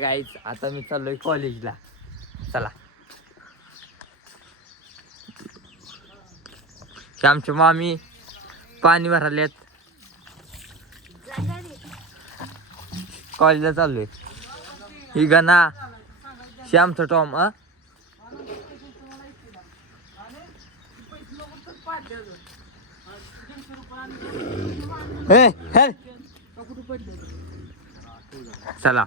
Guys आता मी चाललोय कॉलेजला. चला आमच्या मामी पाणी भराल्यात. कॉलेजला चाललोय. ही गणा श्यामचं टॉम चला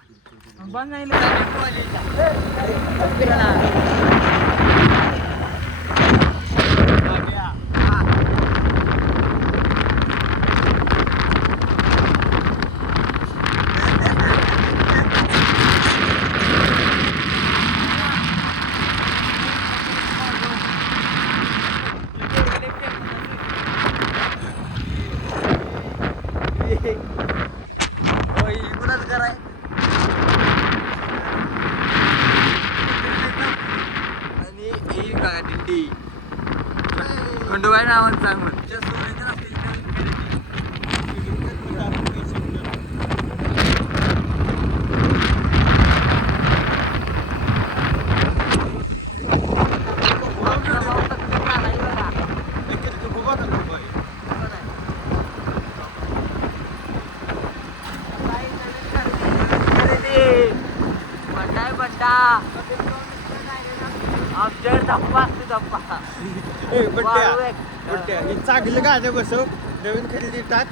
खंडोबाई नावानं सांग म्हण. आमच्याकडे धप्पा असतो धप्पा. चांगलं गाणं बसव. नवीन खरेदी टाक.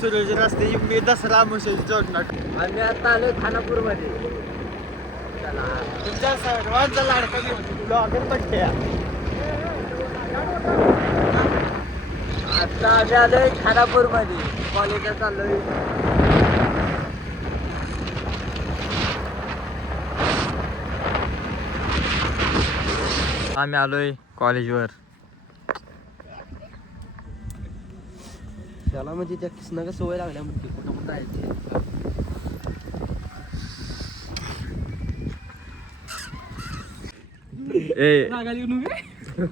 सूरज रस्ते मी दसरा मशाची जोडणार. आम्ही आता आलोय खानापूर मध्ये. तुमच्या सर्वांचा लाडका ब्लॉगर पट्ट्या. आता आम्ही आलोय खानापूर मध्ये. कॉलेजला चाललोय. आम्ही आलोय कॉलेजवर. त्याला म्हणजे त्या किसना सवय लागल्या म्हणते कुठं कुठं जायचे.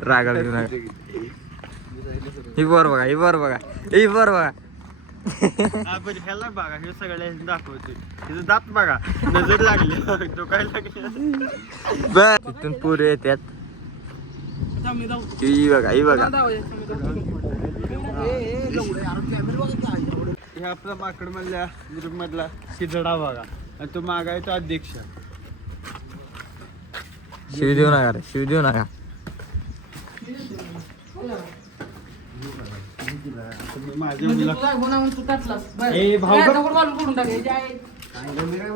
रागाला घेऊन ही वर बघा ही वर बघा ही वर बघा. आपण ह्याला बघा हे सगळ्या दाखवतोय. तिथं दात बघा नजर लागली तो काय लागले. तिथून पुरे येतात. ही बघा ही बघा. हे आपला माकड मधल्या ग्रुप मधला शिजडा बघा. आणि तो मागाय तो अध्यक्ष. शिव देऊ नका रे शिव देऊ नका.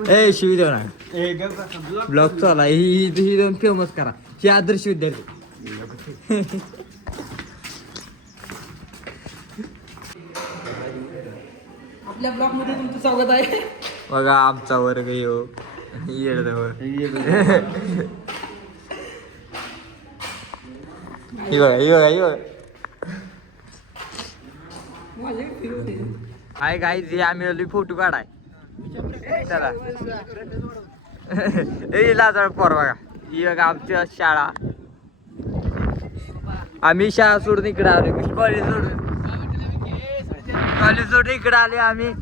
ए शिव देऊ नका. ब्लॉग चाला ही दोन फेमस करा. ही आदर्श विद्यार्थी. आपल्या ब्लॉग मध्ये तुमचं स्वागत आहे. बघा आमचा वर्ग येऊ ही बघा ही बघा ही बघा. हाय गाईज आम्ही आलोय फोटो काढाय. चला ए लाजाळ पोर बघा. ही बघा आमची शाळा. आम्ही शाळा सोडून इकडे आलो. कॉलेज सोडून इकडे आले आम्ही.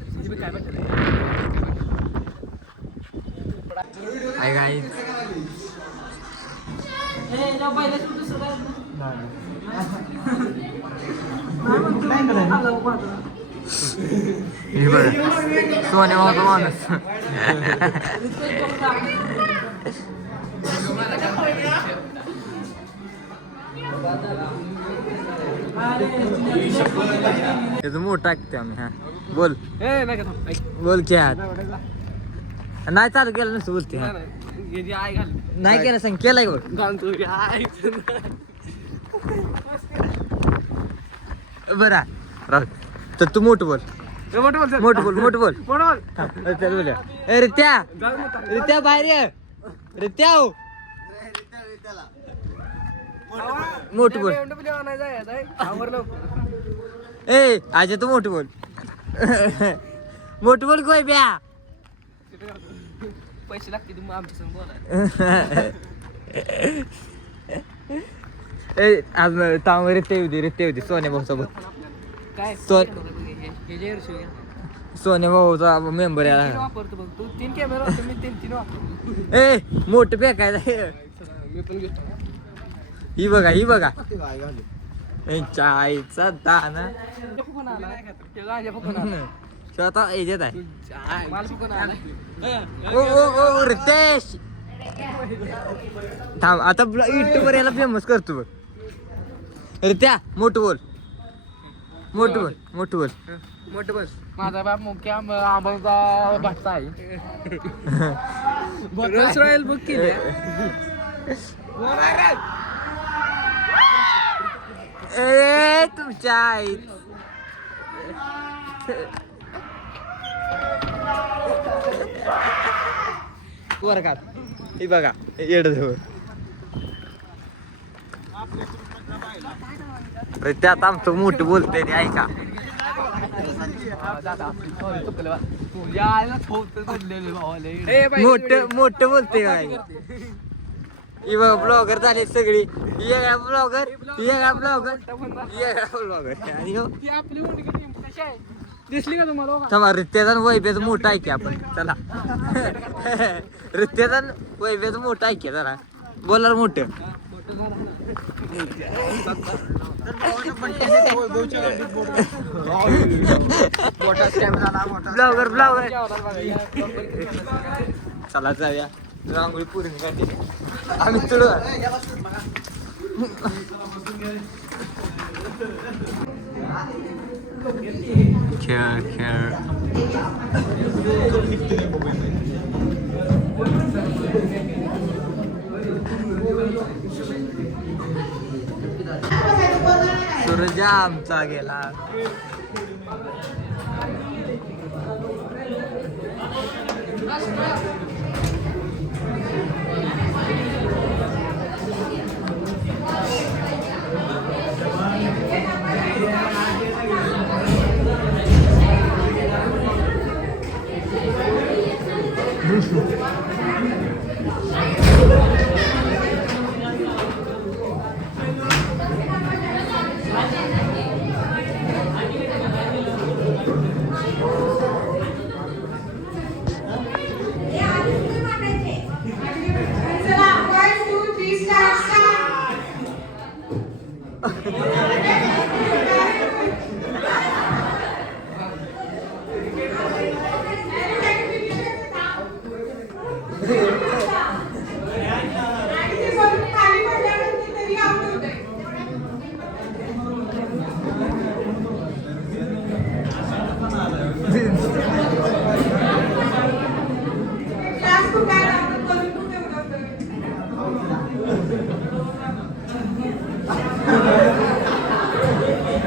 हाय गाईज सोन्या होतो माणूस. त्याचं मोठ टाकते आम्ही. हा बोल बोल क्या नाही चालू केलं नसतं बोलते. नाही केलं सांग केलंय बघ. बरं राहू तर तू मोठं बोल. मोठं बोल. अरे त्या बाहेर ये. रित्या मोठं बोल. ए आज तू मोठं बोल. मोठं बोल कोय ब्या. पैसे लागते तुम्ही आमच्या संग बोला. ए आज तांग रित्ते होती सोन्या भाऊ सोबत काय सोन- हे जे ऋषी सोन्या भाऊचा मेंबर तीन आहे वापरतो बघ तू 3 कॅमेरा वापरतो मी 3 वापरतो ए मोठं फेकायचं मी पण घेतो ही बघा यांच्या आईचा दाना फुकून आला ते गांजा फुकून आला स्वतः याच्यात आहे माल फुकून आला ओ रितेश थांब आता युट्यूबवर याला फेमस करतो बघ रित्या मोठं बोल मोठं बस माझा बाप मुख्य आंबाचा भाषा आहे रोल्स रॉयल बुक केली ए तुमच्या आई वर्गात हे बघा येडजवळ त्यात आमचं मोठं बोलतंय ते ऐका मोठं बोलते काय ब्लॉगर झाले सगळी येगळा ब्लॉगर आणि हो, दिसली का तुम्हाला थांबा रित्याचा वैभ्याचं मोठं ऐके आपण चला रित्याचा वैभ्याचं मोठं ऐके जरा बोला मोठं ब्लॉगर चला जाऊया रांगोळी पूर्ण काढते आम्ही तुळ खेळ सूरज आमचा गेला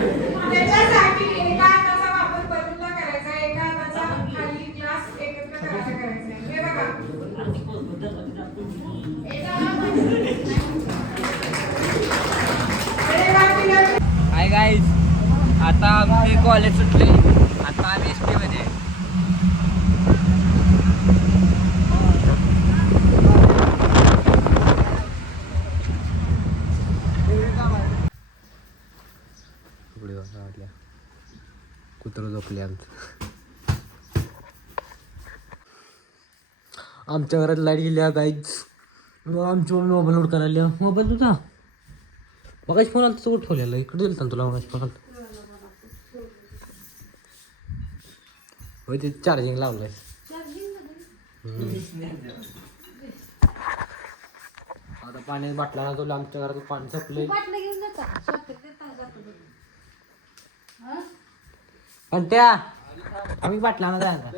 त्याच्यासाठी एका हाताचा वापर बलूनला करायचा एका हाताचा खाली ग्लास एकत्र करायचा हे बघा हाय गाईज आता आमचे कॉलेज सुटले आता आम्ही एस टी मध्ये कुत्र झोपले आमच्या घरात लाईट गेल्या गाईज आमच्या मोबाईल लोड करायला मोबाईल तुझा मगाशी फोन आला तुझं ठेवलेला इकडे दिलं तुला मगाशी फोन होय ते चार्जिंग लावलंय आता पाण्यात बाटला ना तुला आमच्या घरात पाणी संपले पण त्या आम्ही बाटला ना जायचा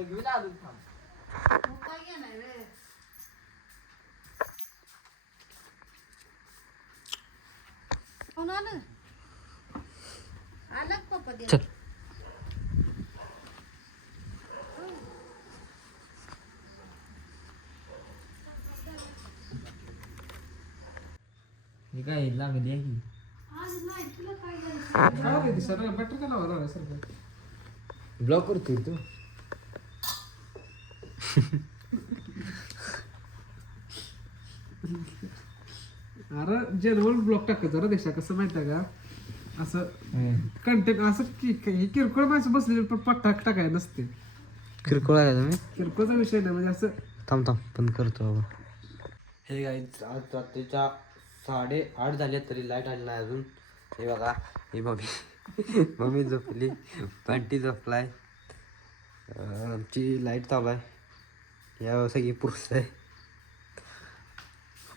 चल काय लागली आहे ब्लॉक करतोय तू अरे जनरल ब्लॉक टाकायचं रे देशा कसं माहिती आहे का असं कंटेंट असं हे किरकोळ माणसं बसलेली पण पट्टा टाकाय नसते किरकोळ आहे तुम्ही किरकोळचा विषय नाही म्हणजे असं थांब बंद करतो बाबा. हे गाईज आज रात्रीच्या 8:30 झाले तरी लाईट आली नाही अजून. हे बघा ही मम्मी झोपली, बंटी झोपलाय, आमची लाईट चालू आहे. या सगळी पुरुष आहे.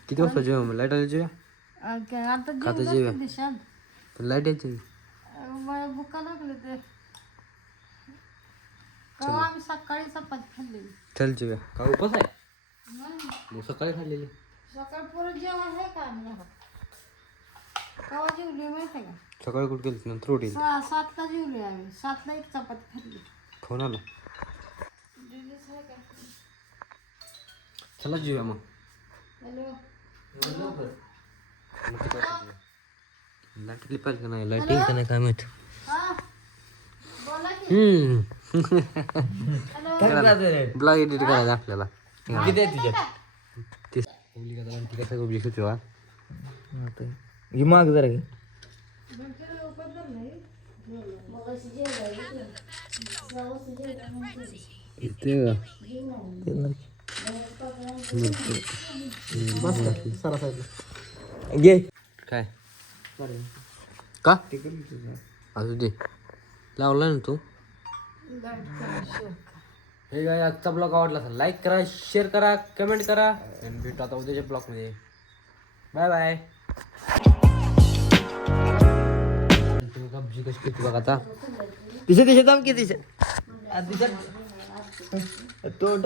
किती वाजता जेव्हा लाईट आली जेव्हा खाता जेव्हा पण लाईट यायची भुका लागले ते केव्हा आम्ही सकाळी चपाती खाल्लेली चल जेव्हा का उपास आहे मग सकाळी खाल्लेली सकाळ परत जेवण आहे का आम्ही घरात केव्हा जेवली माहिती आहे का सकाळी कुठे गेली नंतर रोटी 7ला जेवली आम्ही 7ला एक चपाती खाल्ली फोन आला जेवलीच आहे का चला जेव्हा मग हॅलो लाईट पाहिजे का नाही लाईट येईल का नाही काय माहित. हा बोला की ब्लॉग एडिट करायचा आपल्याला किती आहे तुझ्यात ते कसं उभी सुचवा ही माग जरा घे घे काय का असू दे लावला ना तू. हे काय आजचा ब्लॉग आवडला असेल लाईक करा, शेअर करा, कमेंट करा आणि भेटू आता उद्याच्या ब्लॉगमध्ये. Bye bye. कशी कशी बघा आता तिथे थांब की तिथे तोड